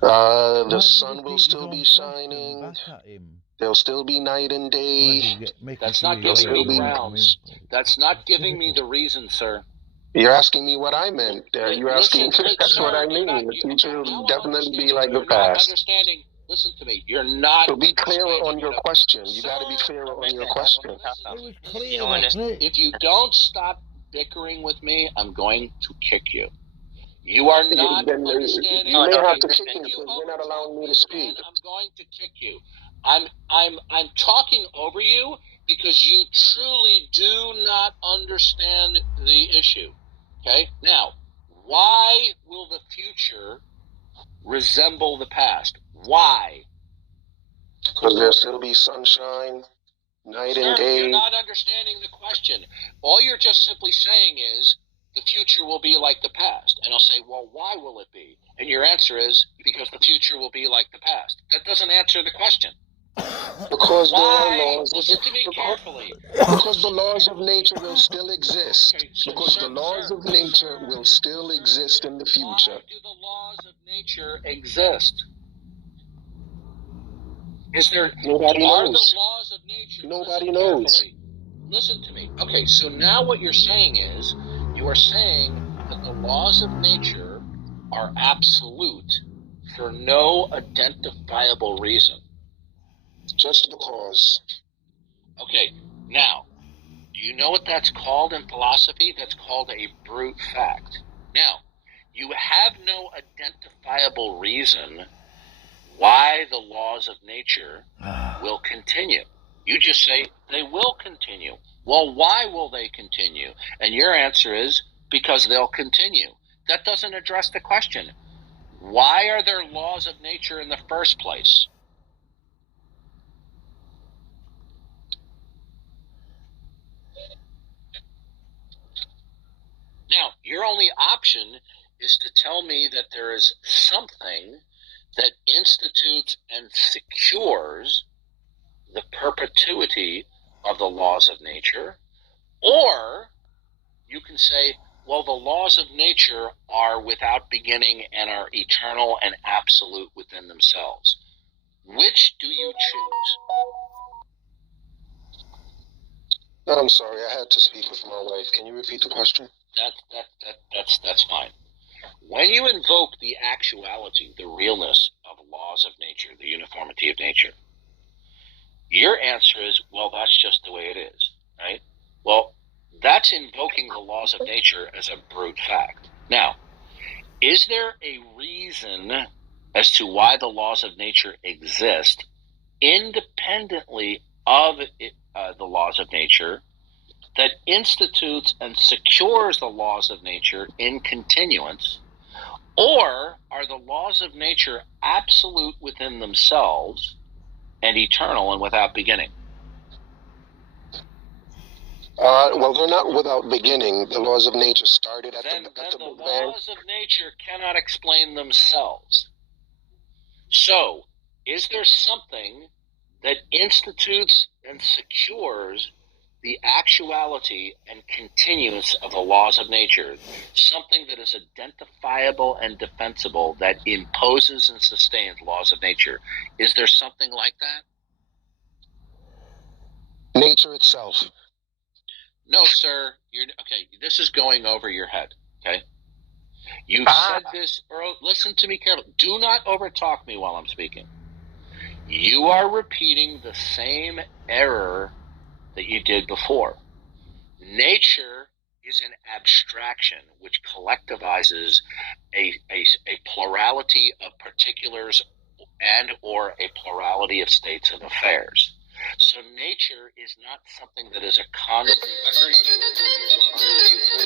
The Why does he sun will repeat his still own be question shining. back at him? There'll still be night and Well, day. make That's you feel not your giving way me at the moment. grounds. That's not It's giving me difficult. the reason, sir. You're asking me what I meant. You're asking. Listen, That's sir, what I you're not. mean. The future Okay, now will I'm definitely be understanding. like the You're not past. understanding. Listen to me. You're not So be clearer on understanding your what I'm. question. You Sir, got to be clearer on your okay, question. listen, It was listen clear, to me. wasn't it? If you don't stop bickering with me, I'm going to kick you. You are not Then understanding. you may have to If kick me you because you're not overtalk allowing me me to speak. again, I'm going to kick you. I'm talking over you because you truly do not understand the issue. Okay? Now, why will the future resemble the past? Why? Because there'll still be sunshine, night and Sir, day. you're not understanding the question. All you're just simply saying is the future will be like the past. And I'll say, well, why will it be? And your answer is because the future will be like the past. That doesn't answer the question. Because there are Why? laws. Listen to me carefully. Because the laws of nature will still exist. Okay, so Because the laws of nature will still exist in the future. Why do the laws of nature exist? Nobody are knows. the laws of nature? Nobody knows. Listen to me. Okay, so now what you're saying is, you are saying that the laws of nature are absolute for no identifiable reason. Just because. Okay, now, do you know what that's called in philosophy? That's called a brute fact. Now, you have no identifiable reason why the laws of nature will continue. You just say they will continue. Well, why will they continue? And your answer is because they'll continue. That doesn't address the question. Why are there laws of nature in the first place? Now, your only option is to tell me that there is something that institutes and secures the perpetuity of the laws of nature, or you can say, well, the laws of nature are without beginning and are eternal and absolute within themselves. Which do you choose? I'm sorry, I had to speak with my wife. Can you repeat the question? That's fine. When you invoke the actuality, the realness of laws of nature, the uniformity of nature, your answer is, well, that's just the way it is, right? Well, that's invoking the laws of nature as a brute fact. Now, is there a reason as to why the laws of nature exist independently of the laws of nature that institutes and secures the laws of nature in continuance? Or are the laws of nature absolute within themselves and eternal and without beginning? Well, they're not without beginning. The laws of nature started at Then the the Big Bang. laws of nature cannot explain themselves. So, is there something that institutes and secures the actuality and continuance of the laws of nature, something that is identifiable and defensible, that imposes and sustains laws of nature? Is there something like that? Nature itself. No, sir. Okay, this is going over your head, okay? You've said this earlier. Listen to me carefully. Do not overtalk me while I'm speaking. You are repeating the same error that you did before. Nature is an abstraction which collectivizes a plurality of particulars and or a plurality of states of affairs. So nature is not something that is a concrete.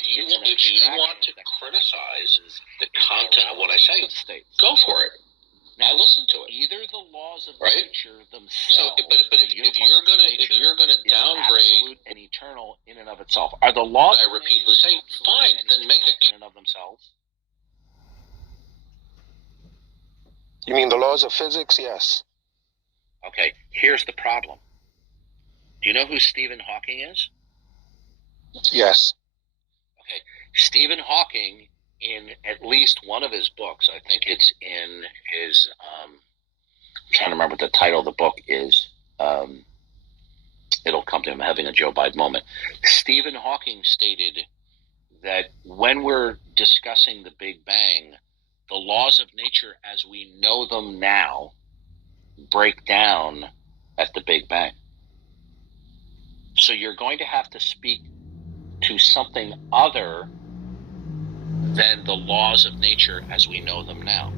If you want to criticize the content of what I say, go for it. Now listen to it. Either the laws of nature themselves. So, but if you're gonna downgrade absolute and eternal in and of itself, are the laws? I repeatedly say, fine, then make it in and of themselves. You mean the laws of physics? Yes. Okay, here's the problem. Do you know who Stephen Hawking is? Yes. Okay, Stephen Hawking in at least one of his books. I think it's in his. I'm trying to remember what the title of the book is. It'll come to him having a Joe Biden moment. Stephen Hawking stated that when we're discussing the Big Bang, the laws of nature as we know them now break down at the Big Bang. So you're going to have to speak to something other than the laws of nature as we know them now.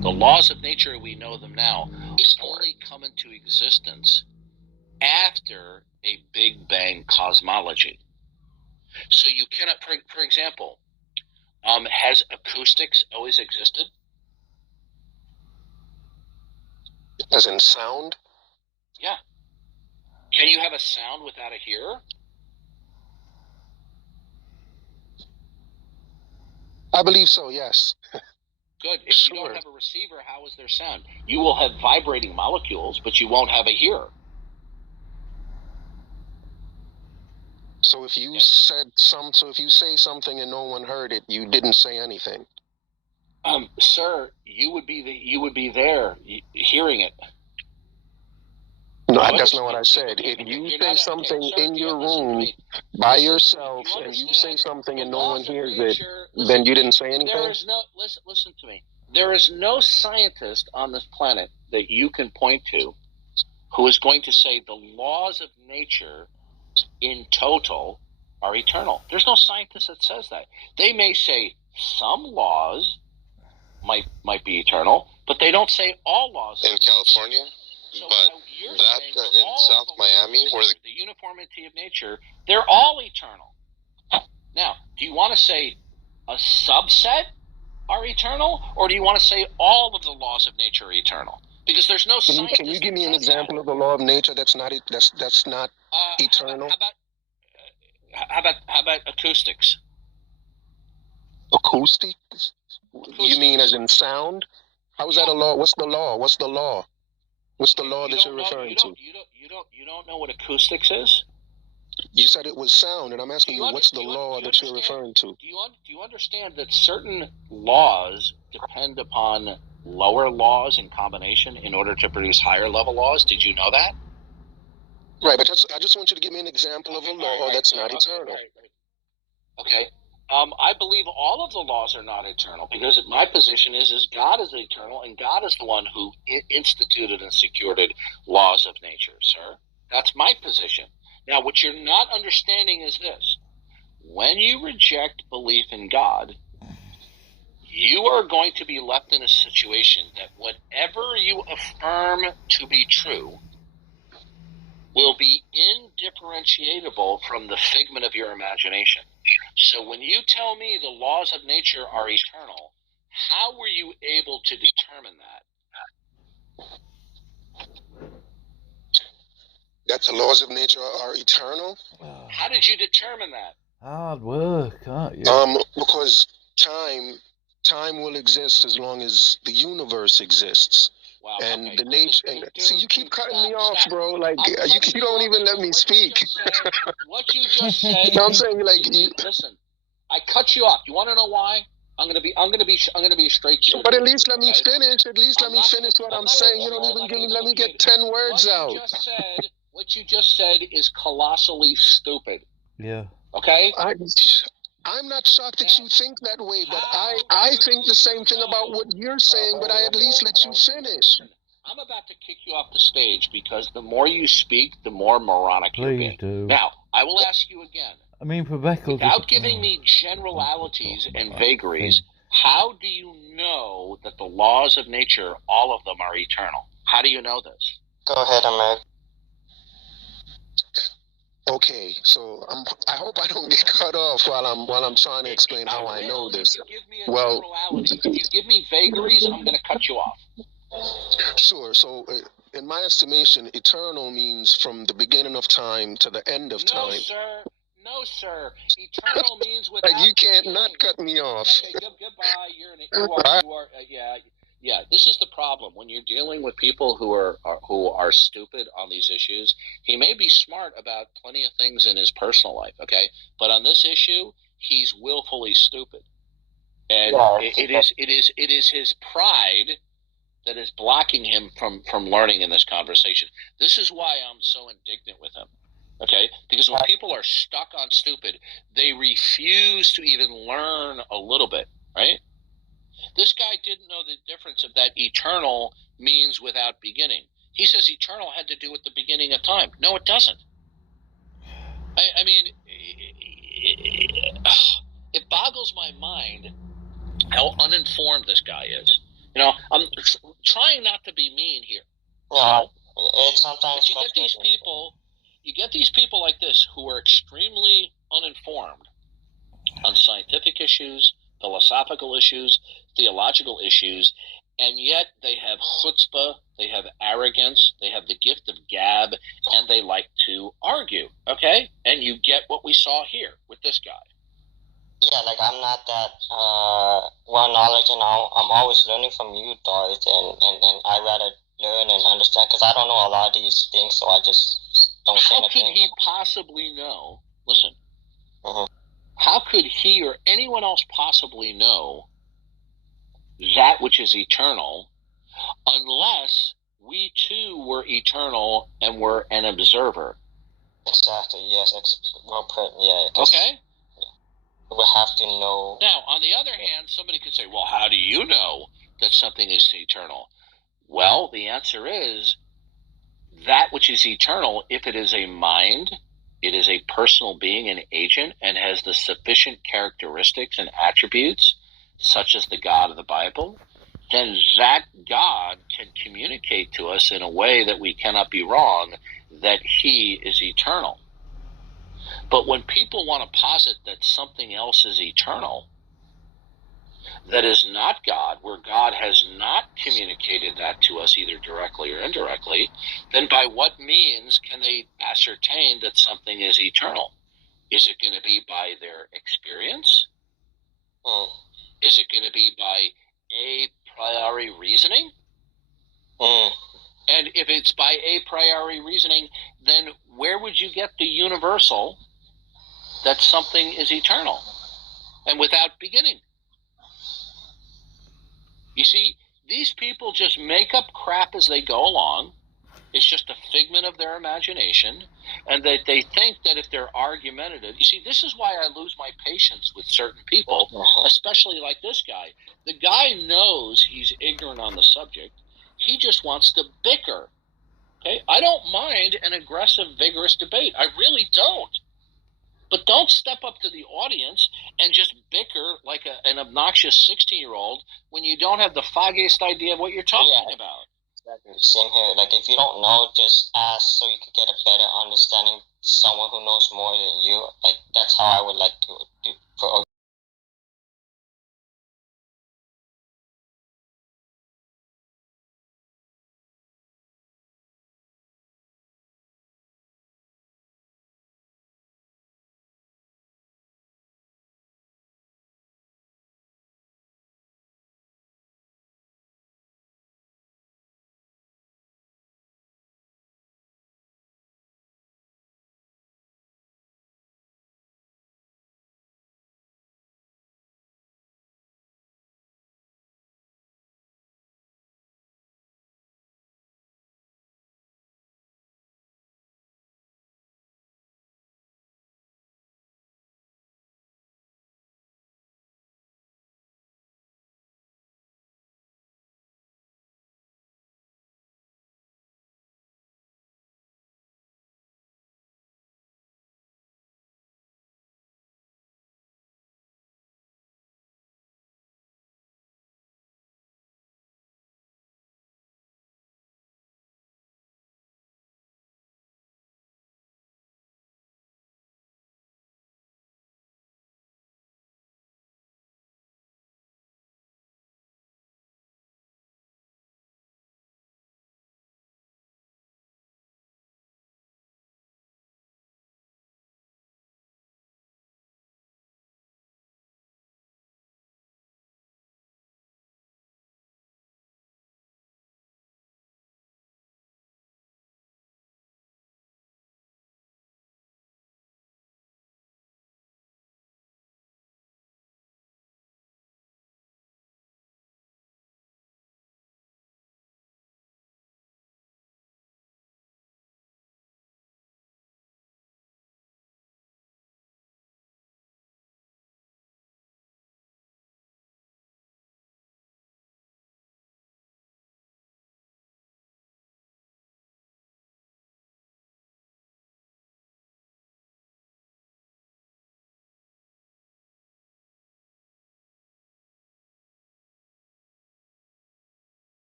The laws of nature we know them now only come into existence after a Big Bang cosmology. So you cannot, for example, has acoustics always existed? As in sound? Yeah. Can you have a sound without a hearer? I believe so, yes. Good. If you don't have a receiver, how is there sound? You will have vibrating molecules, but you won't have a hearer. So if you if you say something and no one heard it, you didn't say anything. Sir, you would be there hearing it. No, that's not what I said. If you say something in your room by yourself and you say something and no one hears it, then you didn't say anything? There is no, listen to me. There is no scientist on this planet that you can point to who is going to say the laws of nature in total are eternal. There's no scientist that says that. They may say some laws might be eternal, but they don't say all laws. In California? So but that in South Miami, where the uniformity of nature, they're all eternal. Now, do you want to say a subset are eternal, or do you want to say all of the laws of nature are eternal? Because there's no science. Can you give me an example of the law of nature that's not eternal? How about acoustics? Acoustics? You mean as in sound? How is that a law? What's the law? What's the law? What's the law that you're referring to? You don't know what acoustics is? You said it was sound, and I'm asking you, what's the law that you're referring to? Do you understand that certain laws depend upon lower laws in combination in order to produce higher level laws? Did you know that? Right, but I just want you to give me an example of a law that's not eternal. Okay. I believe all of the laws are not eternal because my position is God is eternal and God is the one who instituted and secured laws of nature, sir. That's my position. Now, what you're not understanding is this. When you reject belief in God, you are going to be left in a situation that whatever you affirm to be true will be indifferentiable from the figment of your imagination. So when you tell me the laws of nature are eternal, how were you able to determine that? That the laws of nature are eternal? How did you determine that? Hard work, aren't you? Because time will exist as long as the universe exists. Wow, and okay. the nature. See, you keep cutting me off, bro. Like you don't even let me speak. What you just said. No, I'm saying Listen, I cut you off. You want to know why? I'm gonna be straight shooter. But at least let me finish. At least let me finish what I'm saying. You don't even give me. Let me get 10 words out. What you just said is colossally stupid. Yeah. Okay. I'm not shocked that you think that way, but I think the same thing about what you're saying, but I at least let you finish. I'm about to kick you off the stage because the more you speak, the more moronic you get. Do. Now, I will ask you again. I mean, Rebecca, without giving me generalities and vagaries, how do you know that the laws of nature, all of them, are eternal? How do you know this? Go ahead, Ahmed. Okay, so I hope I don't get cut off while I'm trying to explain how I know this. If you give me vagaries, I'm going to cut you off. Sure. So, in my estimation, eternal means from the beginning of time to the end of time. No, sir. Eternal means without. Like you can't not cut me off. Okay, goodbye. Yeah. This is the problem when you're dealing with people who are stupid on these issues. He may be smart about plenty of things in his personal life, okay, but on this issue, he's willfully stupid. And it is his pride that is blocking him from learning in this conversation. This is why I'm so indignant with him. Okay? Because when people are stuck on stupid, they refuse to even learn a little bit, right? This guy didn't know the difference of that eternal means without beginning. He says eternal had to do with the beginning of time. No, it doesn't. I mean, it boggles my mind how uninformed this guy is. You know, I'm trying not to be mean here. No, it's sometimes. But you get these people like this who are extremely uninformed on scientific issues, philosophical issues, theological issues, and yet they have chutzpah, they have arrogance, they have the gift of gab, and they like to argue, okay? And you get what we saw here with this guy. Yeah, like I'm not that well knowledge, and I'm always learning from you, Doris, and I rather learn and understand, because I don't know a lot of these things, so I just don't say anything. How could he possibly know? Listen. How could he or anyone else possibly know that which is eternal unless we too were eternal and were an observer? Exactly, yes, well put, yeah. Okay? We would have to know. Now, on the other hand, somebody could say, well, how do you know that something is eternal? Well, the answer is that which is eternal, if it is a mind, it is a personal being, an agent, and has the sufficient characteristics and attributes, such as the God of the Bible, then that God can communicate to us in a way that we cannot be wrong that he is eternal. But when people want to posit that something else is eternal, that is not God, where God has not communicated that to us either directly or indirectly, then by what means can they ascertain that something is eternal? Is it going to be by their experience? Is it going to be by a priori reasoning? And if it's by a priori reasoning, then where would you get the universal that something is eternal and without beginning? You see, these people just make up crap as they go along. It's just a figment of their imagination, and that they think that if they're argumentative, you see, this is why I lose my patience with certain people, especially like this guy. The guy knows he's ignorant on the subject. He just wants to bicker. Okay, I don't mind an aggressive, vigorous debate. I really don't. But don't step up to the audience and just bicker like an obnoxious 16-year-old when you don't have the foggiest idea of what you're talking about. Exactly. Same here. Like, if you don't know, just ask so you can get a better understanding. Someone who knows more than you. Like, that's how I would like to do for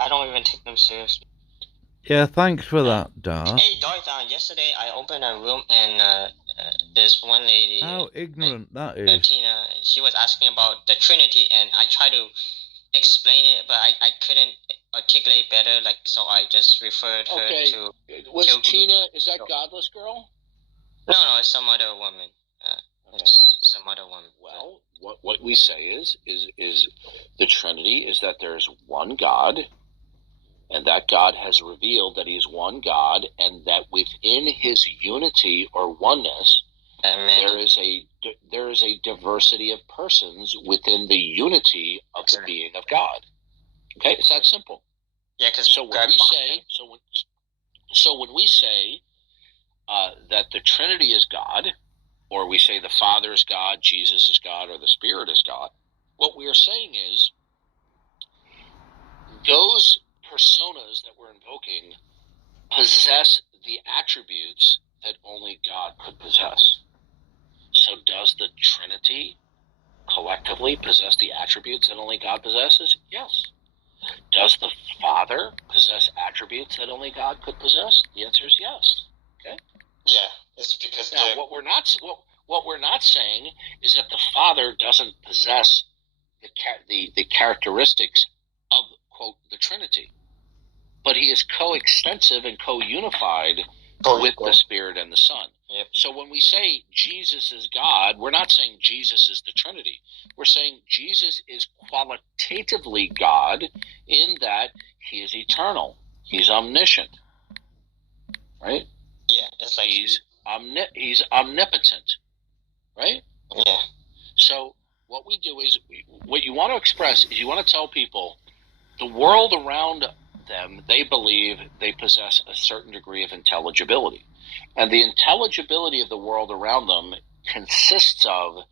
I don't even take them seriously. Yeah, thanks for that, Dar. Hey, Darth, yesterday I opened a room and this one lady, How ignorant that is. Tina, she was asking about the Trinity, and I tried to explain it, but I couldn't articulate better, like, so I just referred her to... Was Tina, is that Godless Girl? No, it's some other woman. It's some other woman. Well, what we say is the Trinity is that there's one God, and that God has revealed that he is one God, and that within his unity or oneness, there is a diversity of persons within the unity of the being of God. Okay, it's that simple. Yeah, because so when we say that the Trinity is God, or we say the Father is God, Jesus is God, or the Spirit is God, what we are saying is those personas that we're invoking possess the attributes that only God could possess. So does the Trinity collectively possess the attributes that only God possesses? Yes. Does the Father possess attributes that only God could possess? The answer is yes. Okay? Yeah, it's because now what we're not saying is that the Father doesn't possess the characteristics of, quote, the Trinity, but he is coextensive and co-unified with the Spirit and the Son. Yep. So when we say Jesus is God, we're not saying Jesus is the Trinity. We're saying Jesus is qualitatively God in that he is eternal. He's omniscient. Right? Yeah, it's like he's omnipotent. Right? Yeah. So what we do is, what you want to express is you want to tell people the world around them, they believe they possess a certain degree of intelligibility. And the intelligibility of the world around them consists of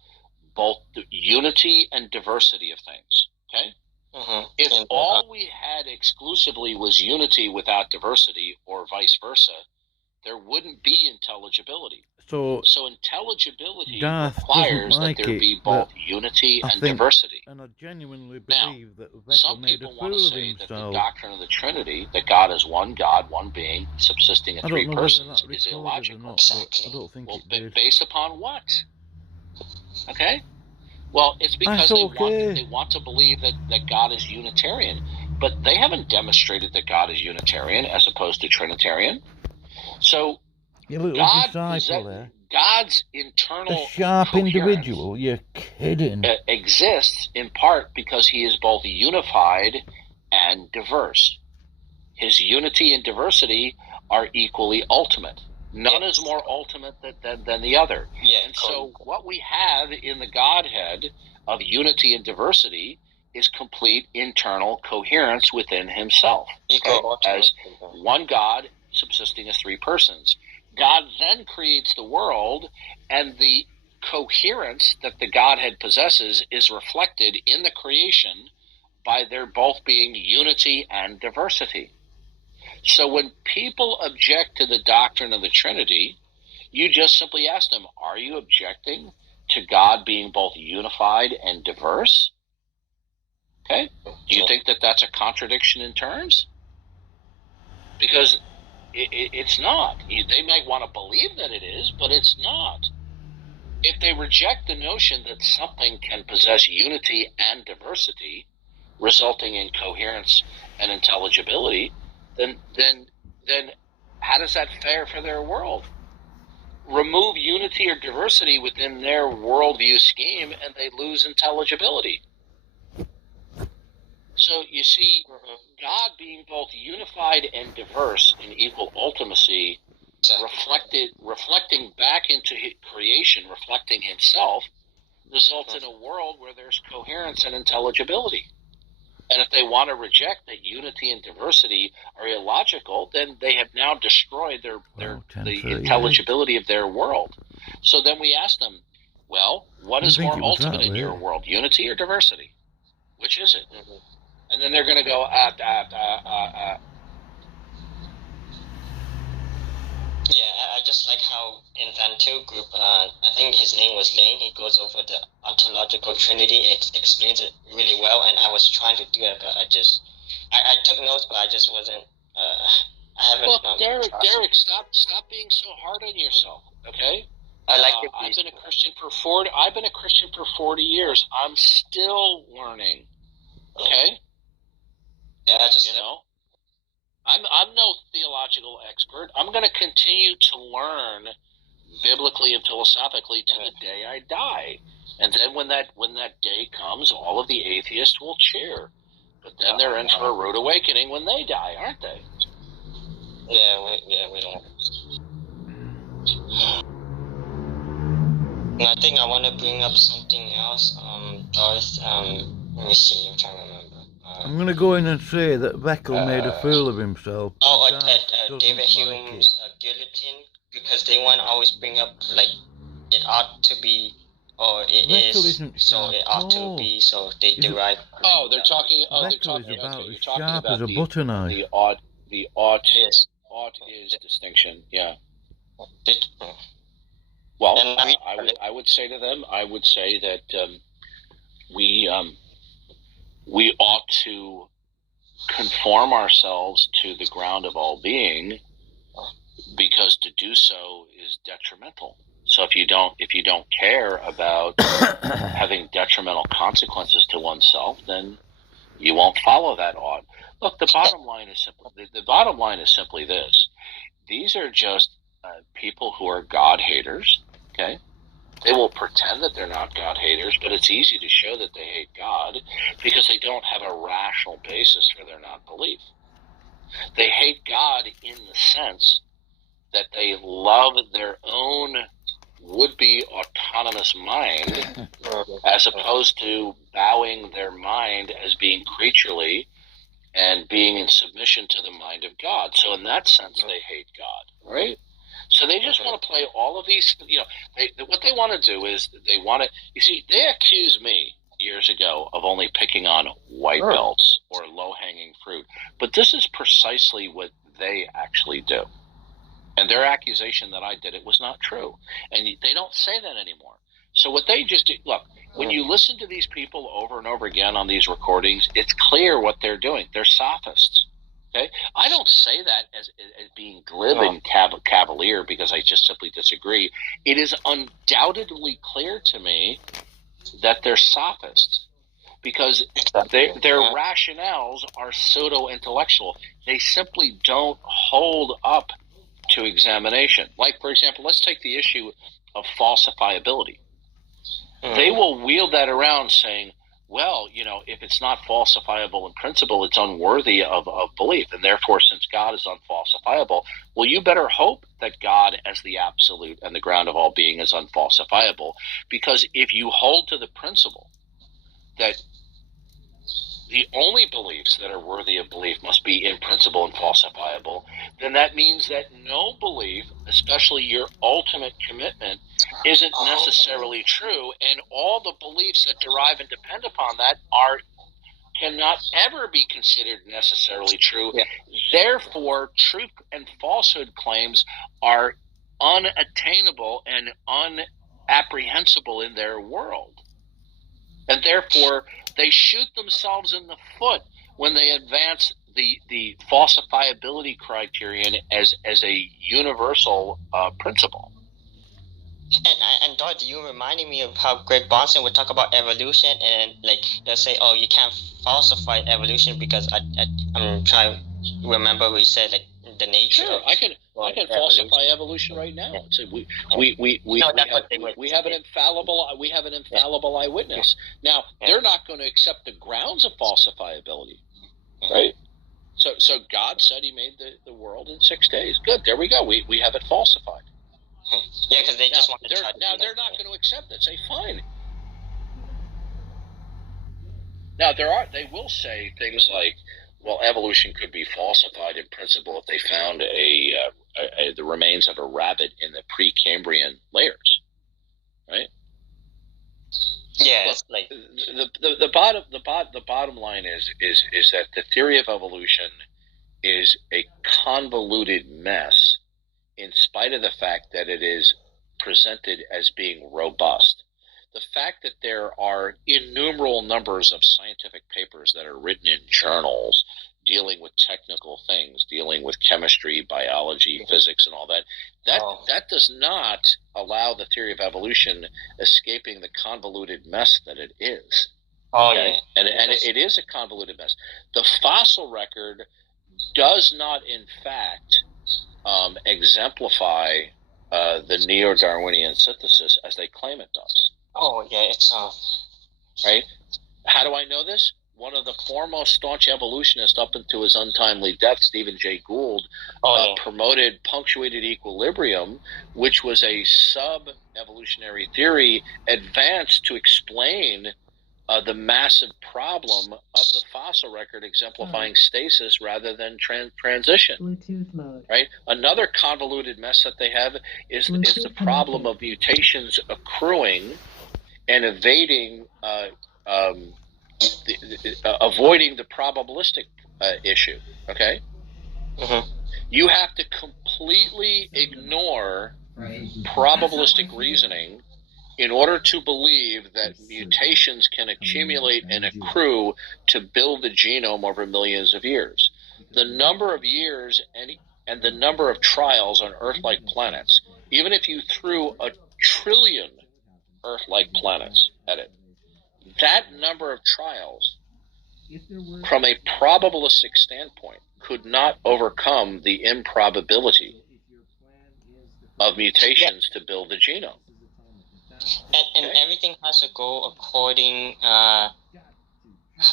both the unity and diversity of things. Okay? Mm-hmm. If all we had exclusively was unity without diversity, or vice versa, there wouldn't be intelligibility. So intelligibility requires that there be both unity and diversity. And I genuinely believe that some people want to say that the doctrine of the Trinity, that God is one God, one being, subsisting in three persons, is illogical. I don't think it did. Based upon what? Okay? Well, it's because they want to believe that God is Unitarian. But they haven't demonstrated that God is Unitarian as opposed to Trinitarian. So God's internal sharp individual, you're kidding. Exists in part because he is both unified and diverse. His unity and diversity are equally ultimate. None is more ultimate than the other. Yeah, and so what we have in the Godhead of unity and diversity is complete internal coherence within himself, as one God subsisting as three persons. God then creates the world, and the coherence that the Godhead possesses is reflected in the creation by their both being unity and diversity. So when people object to the doctrine of the Trinity, you just simply ask them, are you objecting to God being both unified and diverse? Okay? Do you think that that's a contradiction in terms? Because it's not. They might want to believe that it is, but it's not. If they reject the notion that something can possess unity and diversity, resulting in coherence and intelligibility, then how does that fare for their world? Remove unity or diversity within their worldview scheme, and they lose intelligibility. So you see, God being both unified and diverse in equal ultimacy, reflecting back into creation, reflecting himself, results in a world where there's coherence and intelligibility. And if they want to reject that unity and diversity are illogical, then they have now destroyed the intelligibility of their world. So then we ask them, well, what is more ultimate in your world, unity or diversity? Which is it? Mm-hmm. And then they're going to go, Yeah, I just like how in Van Til group, I think his name was Lane, he goes over the ontological trinity, explains it really well, and I was trying to do it, but I just I took notes, but I just wasn't. I haven't. Look, Derek, stop being so hard on yourself. Okay. I like I've been a Christian for 40 years. I'm still learning. Okay. Yeah, I just I'm no theological expert. I'm going to continue to learn biblically and philosophically to the day I die. And then when that day comes, all of the atheists will cheer. But then they're in for a rude awakening when they die, aren't they? Yeah, we don't. And I think I want to bring up something else. Doris, let me see. I'm trying to remember. I'm going to go in and say that Beckel made a fool of himself. David Hume's guillotine, because they want to always bring up like it ought to be, or it Beckel is, isn't so sharp it ought to at be, so they derive. They're talking. Beckel is about as sharp as a butter knife. The ought is distinction. Yeah. Well, I would say to them, I would say that we ought to conform ourselves to the ground of all being, because to do so is detrimental. So if you don't care about having detrimental consequences to oneself, then you won't follow that ought. Look, the bottom line is simply this: these are just people who are God haters. Okay. They will pretend that they're not God haters, but it's easy to show that they hate God because they don't have a rational basis for their non-belief. They hate God in the sense that they love their own would-be autonomous mind as opposed to bowing their mind as being creaturely and being in submission to the mind of God. So in that sense, they hate God, right? So they just want to play all of these, what they want to do is they accused me years ago of only picking on white belts or low-hanging fruit. But this is precisely what they actually do. And their accusation that I did it was not true. And they don't say that anymore. So what they just do, look, when you listen to these people over and over again on these recordings, it's clear what they're doing. They're sophists. Okay? I don't say that as being glib and cavalier because I just simply disagree. It is undoubtedly clear to me that they're sophists because their rationales are pseudo-intellectual. They simply don't hold up to examination. Like, for example, let's take the issue of falsifiability. They will wield that around saying, well, if it's not falsifiable in principle, it's unworthy of belief. And therefore, since God is unfalsifiable, well, you better hope that God as the absolute and the ground of all being is unfalsifiable. Because if you hold to the principle that the only beliefs that are worthy of belief must be in principle and falsifiable, then that means that no belief, especially your ultimate commitment, isn't necessarily true, and all the beliefs that derive and depend upon that cannot ever be considered necessarily true. Yeah. Therefore, truth and falsehood claims are unattainable and unapprehensible in their world. And therefore, they shoot themselves in the foot when they advance the falsifiability criterion as a universal principle. And Dorothy, you reminded me of how Greg Bonson would talk about evolution, and like they'll say, "Oh, you can't falsify evolution because I'm trying to remember what he said, like the nature." Sure, I can falsify evolution right now. So we have an infallible eyewitness. Now they're not going to accept the grounds of falsifiability, right? So God said He made the world in 6 days. Good, there we go. We have it falsified. Yeah, because they just want to try. Now they're not going to accept it. Say fine. Now they will say things like, well, evolution could be falsified in principle if they found the remains of a rabbit in the Precambrian layers, right? Yeah, it's like the bottom line is that the theory of evolution is a convoluted mess, in spite of the fact that it is presented as being robust. the fact that there are innumerable numbers of scientific papers that are written in journals dealing with technical things, dealing with chemistry, biology, physics, and all that, that does not allow the theory of evolution escaping the convoluted mess that it is. Okay? And it is a convoluted mess. The fossil record does not, in fact, exemplify the neo-Darwinian synthesis as they claim it does. It's right. How do I know this? One of the foremost staunch evolutionists up into his untimely death, Stephen Jay Gould, promoted punctuated equilibrium, which was a sub-evolutionary theory advanced to explain the massive problem of the fossil record exemplifying stasis rather than transition. Bluetooth mode. Right? Another convoluted mess that they have is the problem of mutations accruing and evading, avoiding the probabilistic issue. Okay? Mm-hmm. You have to completely ignore probabilistic reasoning in order to believe that mutations can accumulate and accrue to build the genome over millions of years. The number of years and the number of trials on Earth-like planets, even if you threw 1 trillion Earth-like planets at it, that number of trials, from a probabilistic standpoint, could not overcome the improbability of mutations to build the genome. And everything has to go according,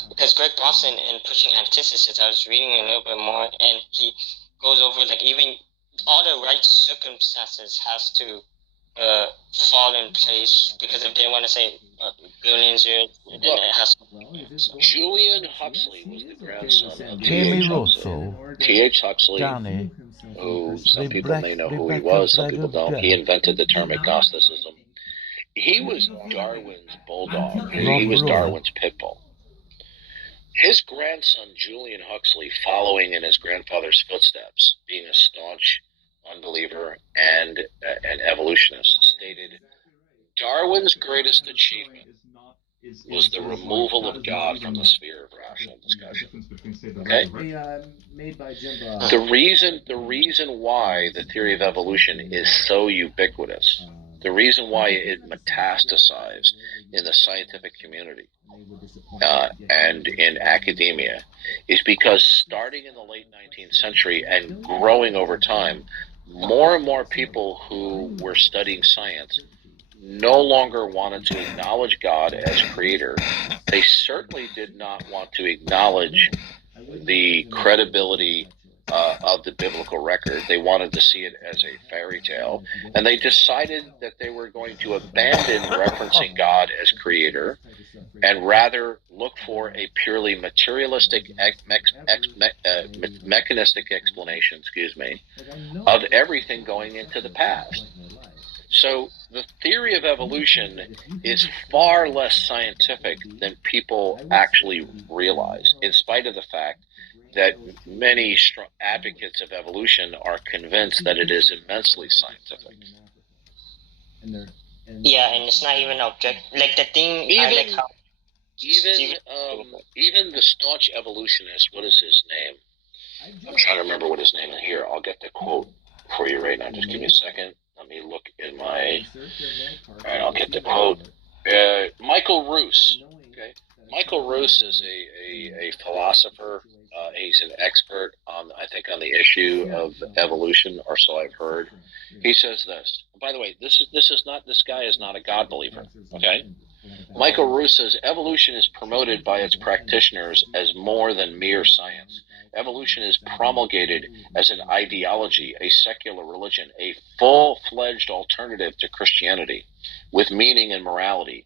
because Greg Dawson in Pushing Antithesis, I was reading a little bit more, and he goes over like even all the right circumstances has to fall in place, because if they want to say billions years, then it has to. Julian Huxley was the grandson of Timmy T.H. Russell, T.H. Huxley, Danny, who some people may know who he was, some people don't. He invented the term agnosticism. He was Darwin's bulldog. He was Darwin's pit bull. His grandson, Julian Huxley, following in his grandfather's footsteps, being a staunch unbeliever and an evolutionist, stated, Darwin's greatest achievement was the removal of God from the sphere of rational discussion. Okay? The reason why the theory of evolution is so ubiquitous, the reason why it metastasized in the scientific community and in academia is because starting in the late 19th century and growing over time, more and more people who were studying science no longer wanted to acknowledge God as creator. They certainly did not want to acknowledge the credibility of the biblical record. They wanted to see it as a fairy tale, and they decided that they were going to abandon referencing God as creator and rather look for a purely materialistic, mechanistic explanation, of everything going into the past. So the theory of evolution is far less scientific than people actually realize, in spite of the fact that many advocates of evolution are convinced that it is immensely scientific. Yeah, and it's not even objective. Like the thing, even the staunch evolutionist, what is his name? I'm trying to remember what his name is. Here, I'll get the quote for you right now. Just give me a second. Let me look in my... All right, I'll get the quote. Michael Roos. Okay, Michael Roos is a philosopher. He's an expert on, I think, on the issue of evolution, or so I've heard. He says this. By the way, this guy is not a God believer. Okay, Michael Roos says evolution is promoted by its practitioners as more than mere science. Evolution is promulgated as an ideology, a secular religion, a full-fledged alternative to Christianity, with meaning and morality.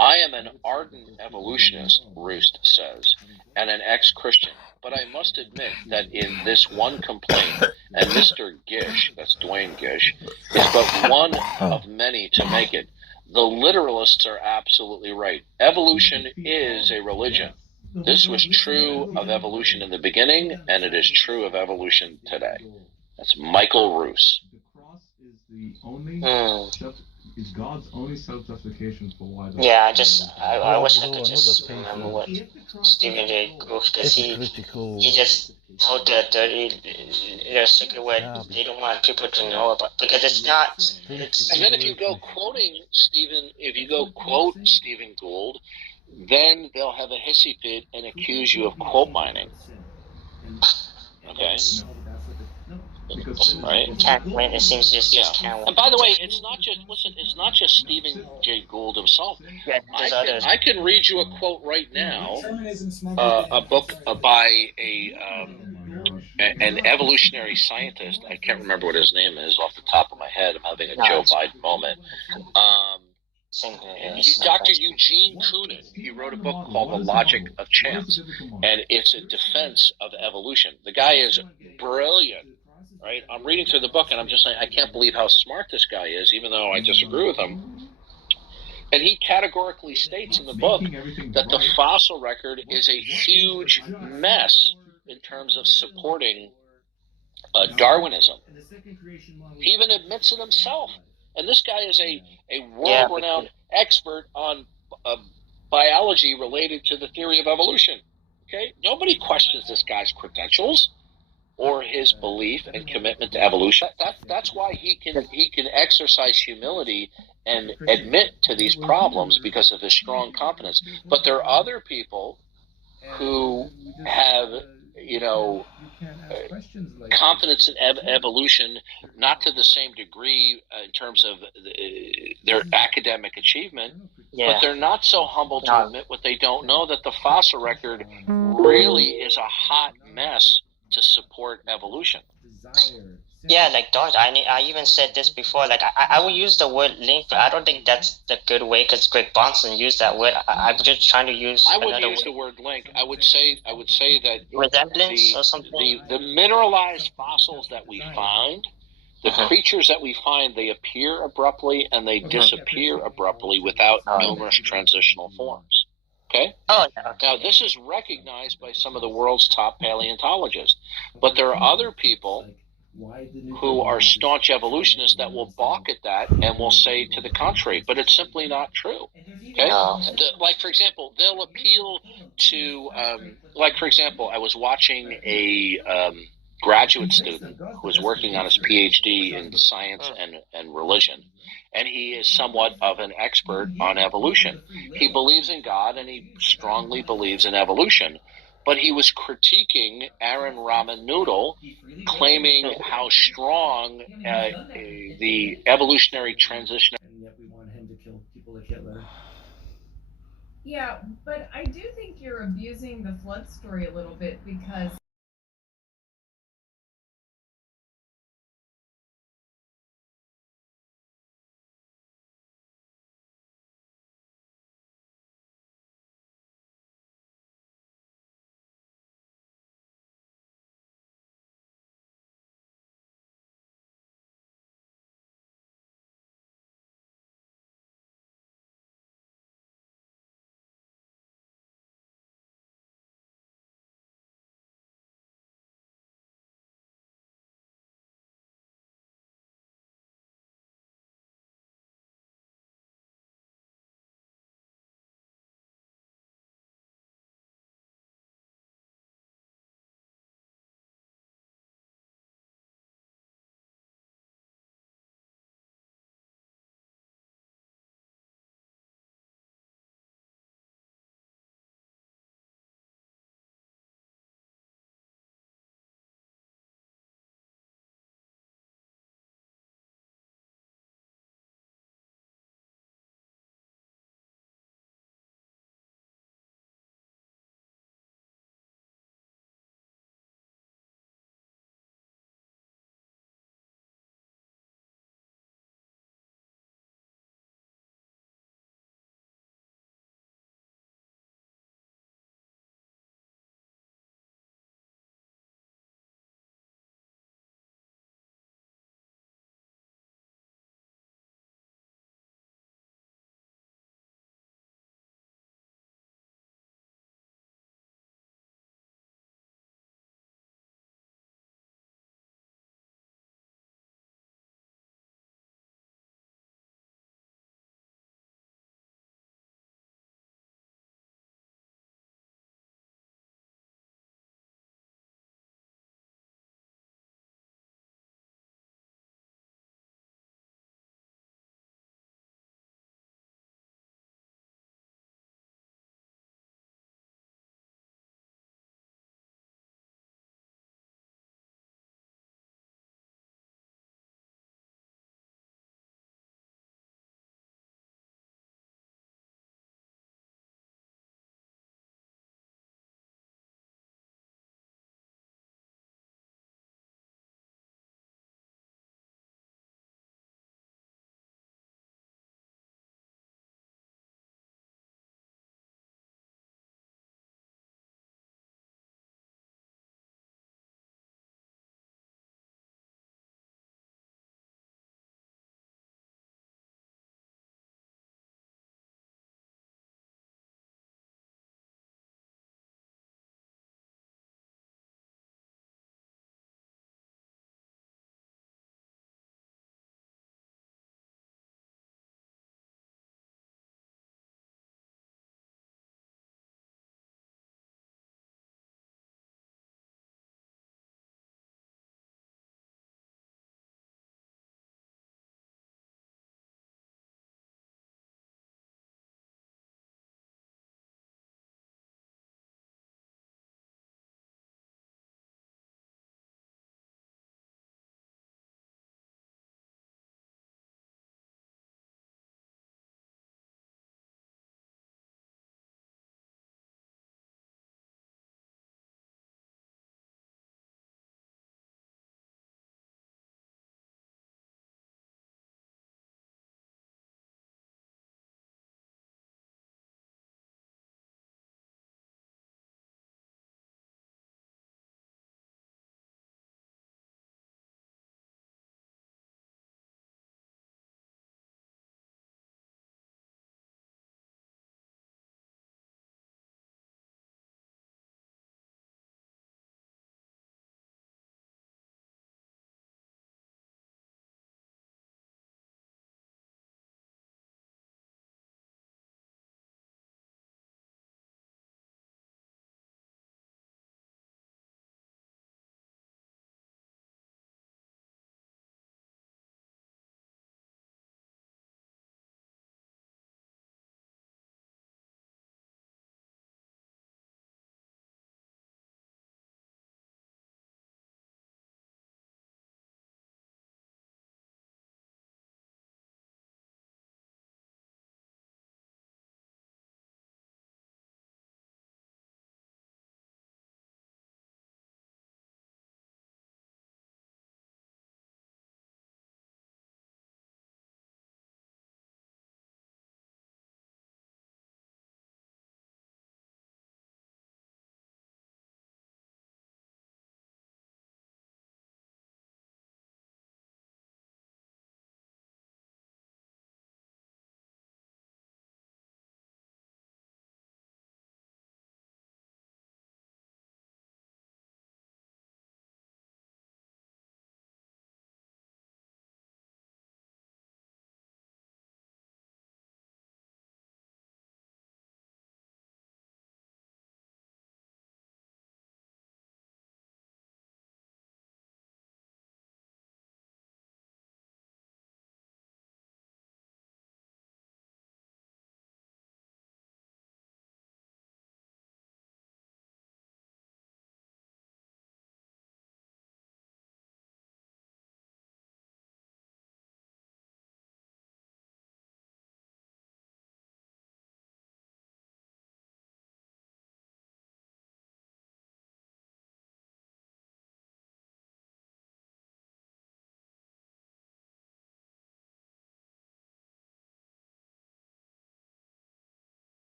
I am an ardent evolutionist, Roost says, and an ex-Christian, but I must admit that in this one complaint, and Mr. Gish, that's Dwayne Gish, is but one of many to make it, the literalists are absolutely right. Evolution is a religion. This was true of evolution in the beginning, and it is true of evolution today. That's Michael Roos. Yeah, I wish I Oh, could another just piece remember of what Stephen Jay Gould, because hypocritical he just told the dirty, secret word garbage. they don't want people to know about, because it's not. It's And then if you go quoting Stephen, if you go quote Stephen Gould, then they'll have a hissy fit and accuse you of quote mining. Okay. Right. can't win. It seems just can't win. And by the way, it's not just Stephen Jay Gould himself. Yeah, there's others. I can read you a quote right now. A book by an evolutionary scientist. I can't remember what his name is off the top of my head. I'm having a Joe Biden moment. Dr. Eugene Koonin, he wrote a book called The Logic of Chance, and it's a defense of evolution. The guy is brilliant, right? I'm reading through the book, and I'm just saying, I can't believe how smart this guy is, even though I disagree with him. And he categorically states in the book that the fossil record is a huge mess in terms of supporting Darwinism. He even admits it himself. And this guy is a world-renowned expert on biology related to the theory of evolution. Okay, nobody questions this guy's credentials or his belief and commitment to evolution. That's why he can exercise humility and admit to these problems, because of his strong confidence. But there are other people who have, confidence in evolution, not to the same degree in terms of their academic achievement, but they're not so humble to admit what they don't know, that the fossil record really is a hot mess to support evolution. Yeah, like Dodge, I even said this before. Like I would use the word link, but I don't think that's the good way, because Greg Bonson used that word. I'm just trying to use. I wouldn't use the word link. I would say that resemblance or something. The mineralized fossils that we find, the creatures that we find, they appear abruptly and they disappear abruptly without numerous transitional forms. Okay? Now, this is recognized by some of the world's top paleontologists, but there are other people who are staunch evolutionists that will balk at that and will say to the contrary, but it's simply not true. Okay? Like, for example, they'll appeal to, for example, I was watching a graduate student who was working on his PhD in science and religion, and he is somewhat of an expert on evolution. He believes in God and he strongly believes in evolution, but he was critiquing Aaron Ramanujan, claiming how strong the evolutionary transition. And yet we want him to kill people like Hitler. Yeah, but I do think you're abusing the flood story a little bit, because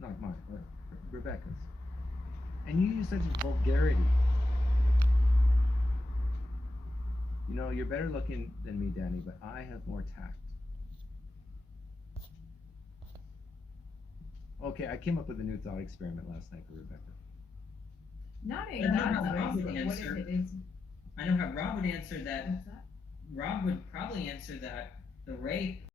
not mine, but Rebecca's. And you use such vulgarity. You know, you're better looking than me, Danny, but I have more tact. Okay, I came up with a new thought experiment last night for Rebecca. Not a I know how thought Rob would experiment. What answer. if it is? I know how Rob would answer that. What's that? Rob would probably answer that the rape